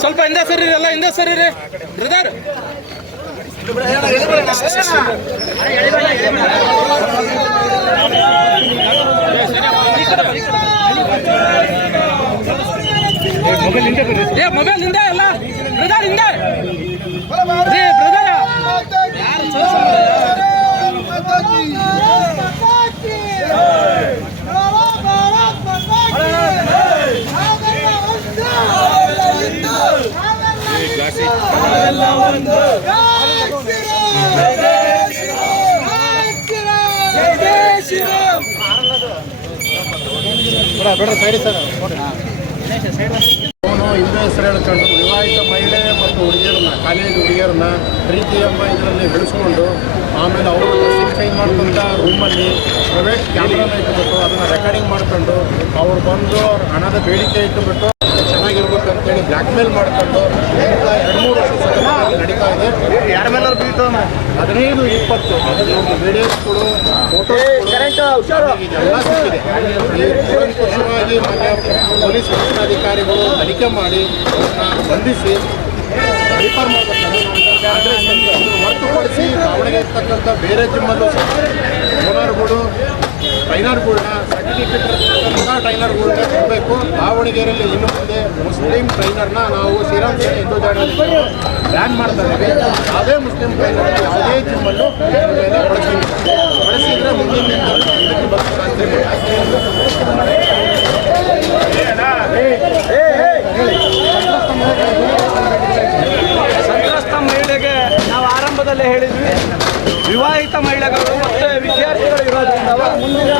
ಸ್ವಲ್ಪ ಹಿಂದೆ ಸರಿ ಎಲ್ಲ ಹಿಂದೆ ಸರಿ ರೀ ಬ್ರದರ್. ಮೊಬೈಲ್ ಹಿಂದೆ ಅಲ್ಲ ಬ್ರದರ್, ಹಿಂದೆ ಬ್ರದರ್. ಅವನು ಹಿಂದೂ ಹೆಸರು ಹೇಳ್ಕೊಂಡು ವಿವಾಹಿತ ಮಹಿಳೆ ಮತ್ತು ಹುಡುಗಿಯರನ್ನ, ಕಾಲೇಜ್ ಹುಡುಗಿಯರನ್ನ ಪ್ರೀತಿ ಎಂಬ ಇದರಲ್ಲಿ ಬೆಳೆಸ್ಕೊಂಡು ಆಮೇಲೆ ಅವರು ಡ್ರೆಸ್ಸಿಂಗ್ ಚೇಂಜ್ ಮಾಡ್ಕೊಂತ ರೂಮಲ್ಲಿ ಪ್ರೈವೇಟ್ ಕ್ಯಾಮ್ರಾನ ಇಟ್ಬಿಟ್ಟು ಅದನ್ನು ರೆಕಾರ್ಡಿಂಗ್ ಮಾಡ್ಕೊಂಡು ಅವ್ರು ಬಂದು ಅವ್ರ ಹಣದ ಬೇಡಿಕೆ ಇಟ್ಟುಬಿಟ್ಟು ಚೆನ್ನಾಗಿರ್ಬೇಕು ಅಂತೇಳಿ ಬ್ಲ್ಯಾಕ್ ಮೇಲ್ ಮಾಡ್ಕೊಂಡು ಇಂಥ 2-3 ವರ್ಷ ಸತತವಾಗಿ ನಡೀತಾ ಇದೆ. ಯಾರ ಮೇಲೆ ಬೀಳ್ತು 15-20 ವಿಡಿಯೋಸ್ಗಳು, ಫೋಟೋಸ್ಗಳು ಇದೆಲ್ಲ ಸಿಕ್ಕಿದೆ. ಕೂಲಂಕುಷವಾಗಿ ಮೊನ್ನೆ ಪೊಲೀಸ್ ವರಿಷ್ಠಾಧಿಕಾರಿಗಳು ತನಿಖೆ ಮಾಡಿ ಬಂಧಿಸಿ ರಿಫರ್ ಮಾಡಬೇಕು. ಆದರೆ ಹೊರತುಪಡಿಸಿ ಅವನಿಗೆ ಇರ್ತಕ್ಕಂಥ ಬೇರೆ ಜಿಮ್ಮಲ್ಲೂ ಓನರ್ಗಳು ಟ್ರೈನರ್ಗಳನ್ನ ಸರ್ಟಿಫಿಕೇಟ್ ಇರ್ತಕ್ಕಂಥ ಟ್ರೈನರ್ಗಳನ್ನ ಕೊಡಬೇಕು. ದಾವಣಗೆರೆಯಲ್ಲಿ ಇನ್ನು ಮುಂದೆ ಮುಸ್ಲಿಂ ಟ್ರೈನರ್ನ ನಾವು ಶ್ರೀರಾಮ್ ಸೇನೆ ಹಿಂದೂ ಜಾಡಳಿತ ಬ್ಯಾನ್ ಮಾಡ್ತಾ ಇದ್ದೀವಿ. ಯಾವುದೇ ಮುಸ್ಲಿಂ ಟ್ರೈನರ್ನ ಯಾವುದೇ ಜಿಮ್ಮಲ್ಲೂ ಮೇಲೆ ಬಳಸಿದ್ರೆ ಮುಂದಿನ ಇದಕ್ಕೆ ಬರ್ತಾರೆ. ಸಂತ್ರಸ್ತ ಮಹಿಳೆಗೆ ನಾವು ಆರಂಭದಲ್ಲೇ ಹೇಳಿದ್ವಿ, ವಿವಾಹಿತ ಮಹಿಳೆಗಳು ಮತ್ತು ವಿದ್ಯಾರ್ಥಿಗಳು ಇರೋದ್ರಿಂದ ಮುಂದಿನ